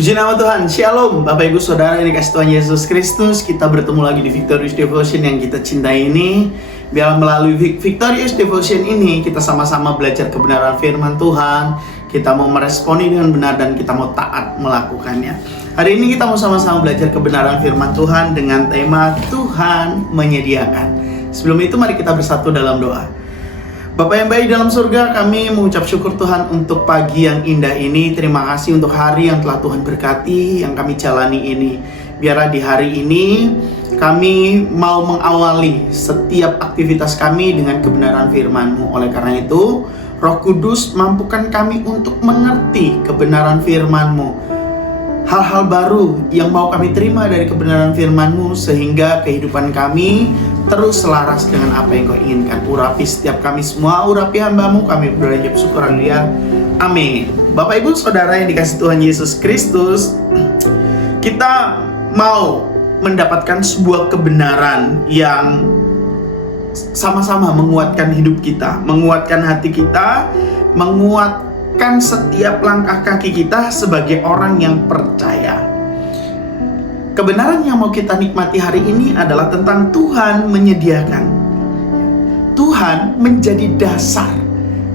Puji nama Tuhan, Shalom Bapak Ibu Saudara yang dikasih Tuhan Yesus Kristus. Kita bertemu lagi di Victorious Devotion yang kita cintai ini. Biar melalui Victorious Devotion ini kita sama-sama belajar kebenaran firman Tuhan. Kita mau meresponi dengan benar dan kita mau taat melakukannya. Hari ini kita mau sama-sama belajar kebenaran firman Tuhan dengan tema Tuhan menyediakan. Sebelum itu mari kita bersatu dalam doa. Bapa yang baik dalam surga, kami mengucap syukur Tuhan untuk pagi yang indah ini. Terima kasih untuk hari yang telah Tuhan berkati, yang kami jalani ini. Biarlah di hari ini kami mau mengawali setiap aktivitas kami dengan kebenaran firman-Mu. Oleh karena itu, Roh Kudus mampukan kami untuk mengerti kebenaran firman-Mu. Hal-hal baru yang mau kami terima dari kebenaran firman-Mu, sehingga kehidupan kami terus selaras dengan apa yang Kau inginkan. Urapi setiap kami semua, urapi hamba-Mu, kami berdoa bersyukur, haleluya, amin. Bapak Ibu Saudara yang dikasih Tuhan Yesus Kristus, kita mau mendapatkan sebuah kebenaran yang sama-sama menguatkan hidup kita, menguatkan hati kita, menguatkan setiap langkah kaki kita sebagai orang yang percaya. Kebenaran yang mau kita nikmati hari ini adalah tentang Tuhan menyediakan. Tuhan menjadi dasar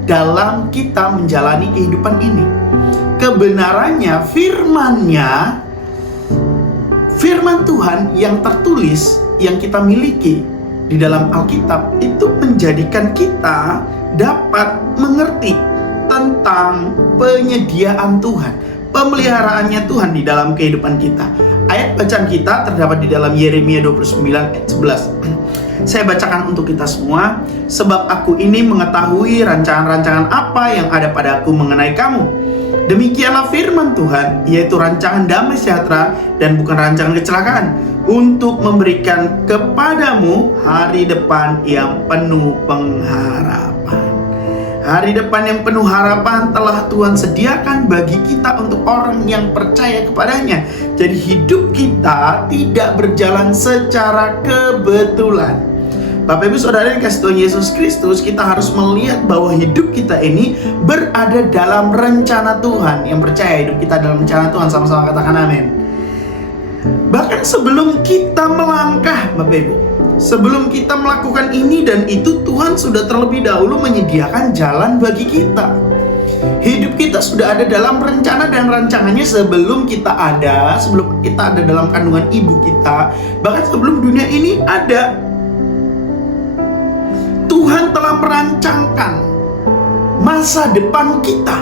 dalam kita menjalani kehidupan ini. Kebenarannya, firman Tuhan yang tertulis, yang kita miliki di dalam Alkitab, itu menjadikan kita dapat mengerti tentang penyediaan Tuhan, pemeliharaannya Tuhan di dalam kehidupan kita. Ayat bacaan kita terdapat di dalam Yeremia 29 ayat 11. Saya bacakan untuk kita semua. Sebab aku ini mengetahui rancangan-rancangan apa yang ada padaku mengenai kamu. Demikianlah firman Tuhan, yaitu rancangan damai sejahtera dan bukan rancangan kecelakaan, untuk memberikan kepadamu hari depan yang penuh pengharapan. Hari depan yang penuh harapan telah Tuhan sediakan bagi kita untuk orang yang percaya kepadanya. Jadi hidup kita tidak berjalan secara kebetulan. Bapak Ibu Saudara yang kasih Tuhan Yesus Kristus, kita harus melihat bahwa hidup kita ini berada dalam rencana Tuhan. Yang percaya hidup kita dalam rencana Tuhan, sama-sama katakan amin. Bahkan sebelum kita melangkah, Bapak Ibu, sebelum kita melakukan ini dan itu, Tuhan sudah terlebih dahulu menyediakan jalan bagi kita. Hidup kita sudah ada dalam rencana dan rancangannya sebelum kita ada dalam kandungan ibu kita. Bahkan sebelum dunia ini ada, Tuhan telah merancangkan masa depan kita.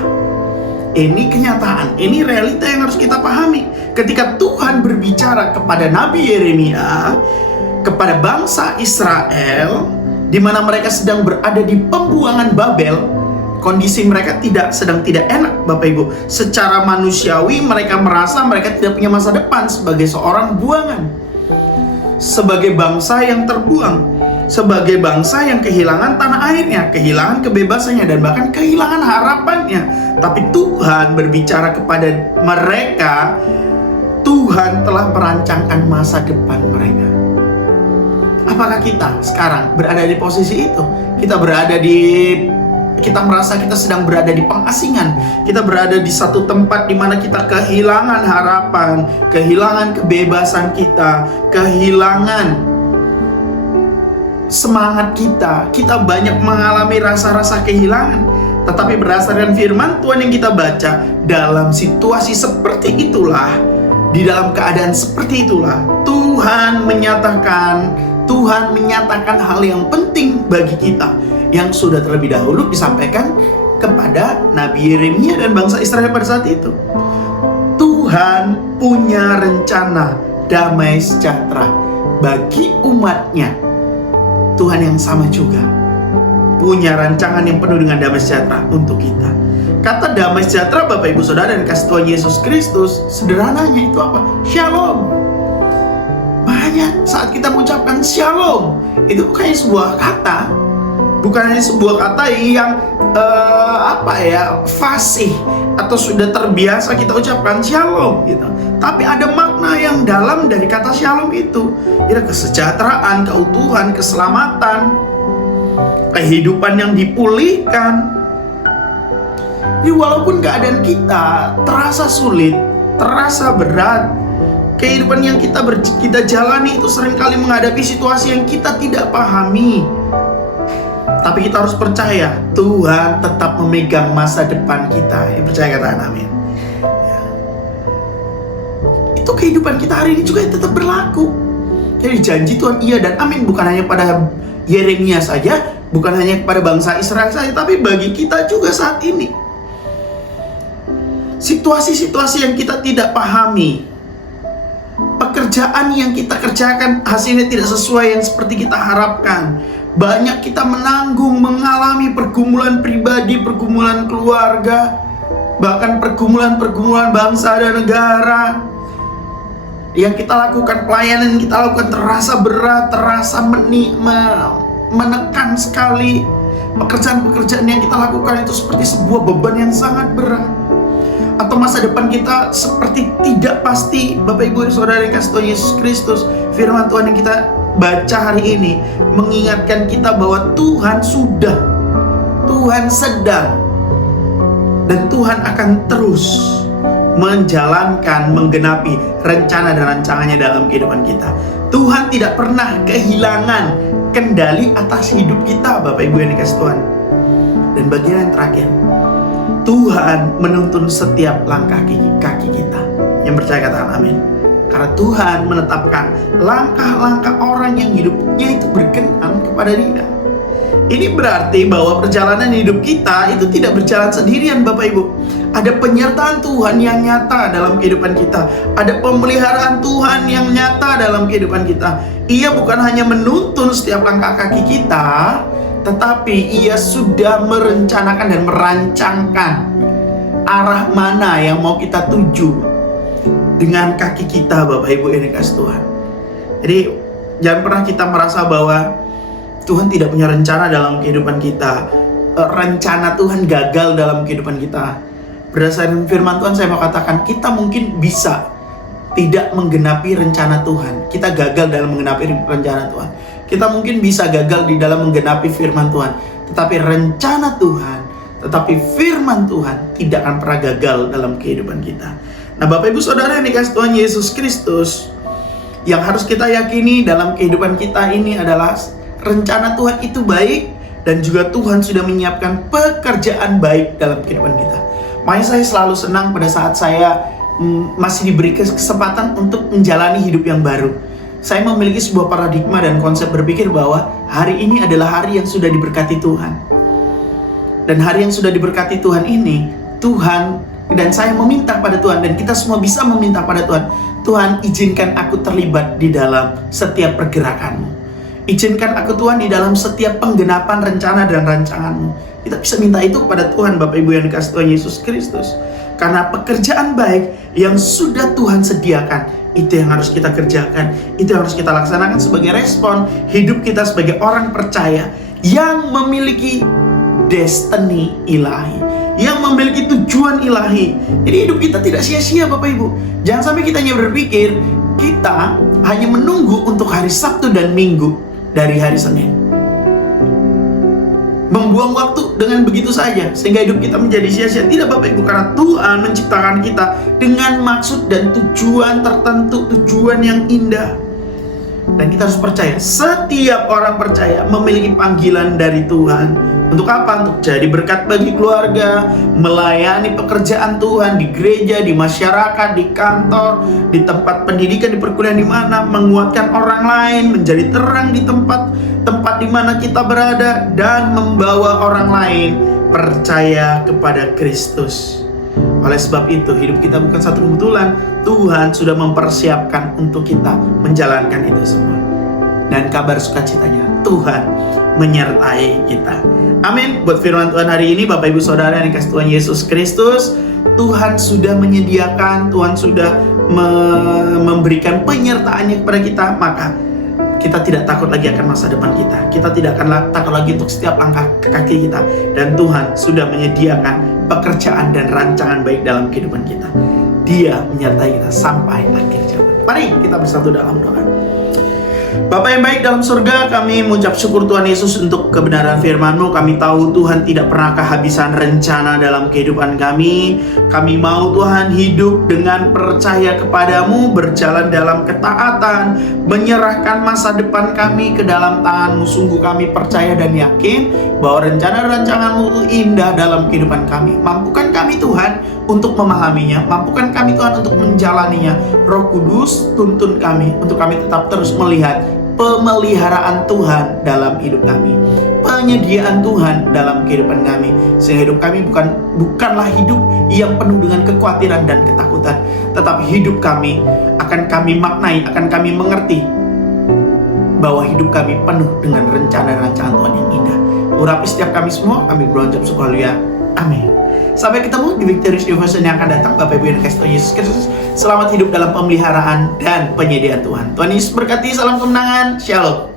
Ini kenyataan, ini realita yang harus kita pahami. Ketika Tuhan berbicara kepada Nabi Yeremia, kepada bangsa Israel, di mana mereka sedang berada di pembuangan Babel, kondisi mereka sedang tidak enak, Bapak Ibu. Secara manusiawi mereka merasa mereka tidak punya masa depan sebagai seorang buangan, sebagai bangsa yang terbuang, sebagai bangsa yang kehilangan tanah airnya, kehilangan kebebasannya, dan bahkan kehilangan harapannya. Tapi Tuhan berbicara kepada mereka, Tuhan telah merancangkan masa depan mereka. Apakah kita sekarang berada di posisi itu? Kita merasa kita sedang berada di pengasingan. Kita berada di satu tempat di mana kita kehilangan harapan, kehilangan kebebasan kita, kehilangan semangat kita. Kita banyak mengalami rasa-rasa kehilangan. Tetapi berdasarkan firman Tuhan yang kita baca, dalam situasi seperti itulah, di dalam keadaan seperti itulah, Tuhan menyatakan hal yang penting bagi kita, yang sudah terlebih dahulu disampaikan kepada Nabi Yeremia dan bangsa Israel pada saat itu. Tuhan punya rencana damai sejahtera bagi umatnya. Tuhan yang sama juga punya rancangan yang penuh dengan damai sejahtera untuk kita. Kata damai sejahtera, Bapak Ibu Saudara dan kasih Tuhan Yesus Kristus, sederhananya itu apa? Shalom. Makanya saat kita mengucapkan shalom, itu bukannya sebuah kata, bukan hanya sebuah kata yang fasih atau sudah terbiasa kita ucapkan shalom gitu. Tapi ada makna yang dalam dari kata shalom itu, yaitu kesejahteraan, keutuhan, keselamatan, kehidupan yang dipulihkan. Jadi walaupun keadaan kita terasa sulit, terasa berat. Kehidupan yang kita jalani itu seringkali menghadapi situasi yang kita tidak pahami. Tapi kita harus percaya Tuhan tetap memegang masa depan kita. Yang percaya katakan amin. Itu kehidupan kita hari ini juga tetap berlaku. Jadi janji Tuhan iya dan amin, bukan hanya pada Yeremia saja, bukan hanya kepada bangsa Israel saja, tapi bagi kita juga saat ini. Situasi-situasi yang kita tidak pahami, pekerjaan yang kita kerjakan hasilnya tidak sesuai yang seperti kita harapkan. Banyak kita menanggung, mengalami pergumulan pribadi, pergumulan keluarga, bahkan pergumulan-pergumulan bangsa dan negara. Yang kita lakukan, pelayanan yang kita lakukan terasa berat, terasa menekan sekali. Pekerjaan-pekerjaan yang kita lakukan itu seperti sebuah beban yang sangat berat. Atau masa depan kita seperti tidak pasti. Bapak Ibu Saudara yang kasih Tuhan Yesus Kristus, firman Tuhan yang kita baca hari ini mengingatkan kita bahwa Tuhan sudah, Tuhan sedang, dan Tuhan akan terus menjalankan, menggenapi rencana dan rancangannya dalam kehidupan kita. Tuhan tidak pernah kehilangan kendali atas hidup kita, Bapak Ibu yang dikasih Tuhan. Dan bagian yang terakhir, Tuhan menuntun setiap langkah kaki kita. Yang percaya katakan amin. Karena Tuhan menetapkan langkah-langkah orang yang hidupnya itu berkenan kepada Dia. Ini berarti bahwa perjalanan hidup kita itu tidak berjalan sendirian, Bapak Ibu. Ada penyertaan Tuhan yang nyata dalam kehidupan kita. Ada pemeliharaan Tuhan yang nyata dalam kehidupan kita. Ia bukan hanya menuntun setiap langkah kaki kita, tetapi Ia sudah merencanakan dan merancangkan arah mana yang mau kita tuju dengan kaki kita, Bapak Ibu yang dikasih Tuhan. Jadi jangan pernah kita merasa bahwa Tuhan tidak punya rencana dalam kehidupan kita. Rencana Tuhan gagal dalam kehidupan kita. Berdasarkan firman Tuhan saya mau katakan, kita mungkin bisa tidak menggenapi rencana Tuhan. Kita gagal dalam menggenapi rencana Tuhan. Kita mungkin bisa gagal di dalam menggenapi firman Tuhan. Tetapi rencana Tuhan, tetapi firman Tuhan tidak akan pernah gagal dalam kehidupan kita. Nah Bapak Ibu Saudara yang dikasih Tuhan Yesus Kristus, yang harus kita yakini dalam kehidupan kita ini adalah rencana Tuhan itu baik, dan juga Tuhan sudah menyiapkan pekerjaan baik dalam kehidupan kita. Makanya saya selalu senang pada saat saya masih diberi kesempatan untuk menjalani hidup yang baru. Saya memiliki sebuah paradigma dan konsep berpikir bahwa hari ini adalah hari yang sudah diberkati Tuhan. Dan hari yang sudah diberkati Tuhan ini, Tuhan dan saya meminta pada Tuhan, dan kita semua bisa meminta pada Tuhan, Tuhan izinkan aku terlibat di dalam setiap pergerakanmu. Izinkan aku Tuhan di dalam setiap penggenapan rencana dan rancanganmu. Kita bisa minta itu kepada Tuhan, Bapak Ibu yang dikasih Tuhan Yesus Kristus. Karena pekerjaan baik yang sudah Tuhan sediakan, itu yang harus kita kerjakan, itu yang harus kita laksanakan sebagai respon hidup kita sebagai orang percaya yang memiliki destiny ilahi, yang memiliki tujuan ilahi. Jadi hidup kita tidak sia-sia, Bapak Ibu. Jangan sampai kita hanya berpikir kita hanya menunggu untuk hari Sabtu dan Minggu dari hari Senin, membuang waktu dengan begitu saja sehingga hidup kita menjadi sia-sia. Tidak Bapak Ibu, karena Tuhan menciptakan kita dengan maksud dan tujuan tertentu, tujuan yang indah. Dan kita harus percaya, setiap orang percaya memiliki panggilan dari Tuhan. Untuk apa? Untuk jadi berkat bagi keluarga, melayani pekerjaan Tuhan di gereja, di masyarakat, di kantor, di tempat pendidikan, di perkuliahan, di mana menguatkan orang lain, menjadi terang di tempat di mana kita berada, dan membawa orang lain percaya kepada Kristus. Oleh sebab itu, hidup kita bukan satu kebetulan. Tuhan sudah mempersiapkan untuk kita menjalankan itu semua. Dan kabar sukacitanya, Tuhan menyertai kita. Amin. Buat firman Tuhan hari ini, Bapak Ibu Saudara yang dikasih Tuhan Yesus Kristus, Tuhan sudah menyediakan, Tuhan sudah memberikan penyertaannya kepada kita. Maka kita tidak takut lagi akan masa depan kita. Kita tidak akan takut lagi untuk setiap langkah kaki kita. Dan Tuhan sudah menyediakan pekerjaan dan rancangan baik dalam kehidupan kita. Dia menyertai kita sampai akhir zaman. Mari kita bersatu dalam doa. Bapa yang baik dalam surga, kami mengucap syukur Tuhan Yesus untuk kebenaran firman-Mu. Kami tahu Tuhan tidak pernah kehabisan rencana dalam kehidupan kami. Kami mau Tuhan hidup dengan percaya kepadamu, berjalan dalam ketaatan, menyerahkan masa depan kami ke dalam tangan-Mu. Sungguh kami percaya dan yakin bahwa rencana-rancangan-Mu indah dalam kehidupan kami. Mampukan kami Tuhan untuk memahaminya, mampukan kami Tuhan untuk menjalaninya. Roh Kudus, tuntun kami untuk kami tetap terus melihat pemeliharaan Tuhan dalam hidup kami, penyediaan Tuhan dalam kehidupan kami, sehingga hidup kami bukanlah hidup yang penuh dengan kekhawatiran dan ketakutan, tetapi hidup kami akan kami maknai, akan kami mengerti bahwa hidup kami penuh dengan rencana-rancangan Tuhan yang indah. Urapi setiap kami semua, kami berucap syukur, haleluya, amin. Sampai ketemu di Victorious Devotion yang akan datang. Bapak Ibu yang dikasihi Tuhan Yesus Kristus, selamat hidup dalam pemeliharaan dan penyediaan Tuhan. Tuhan Yesus berkati, salam kemenangan, shalom.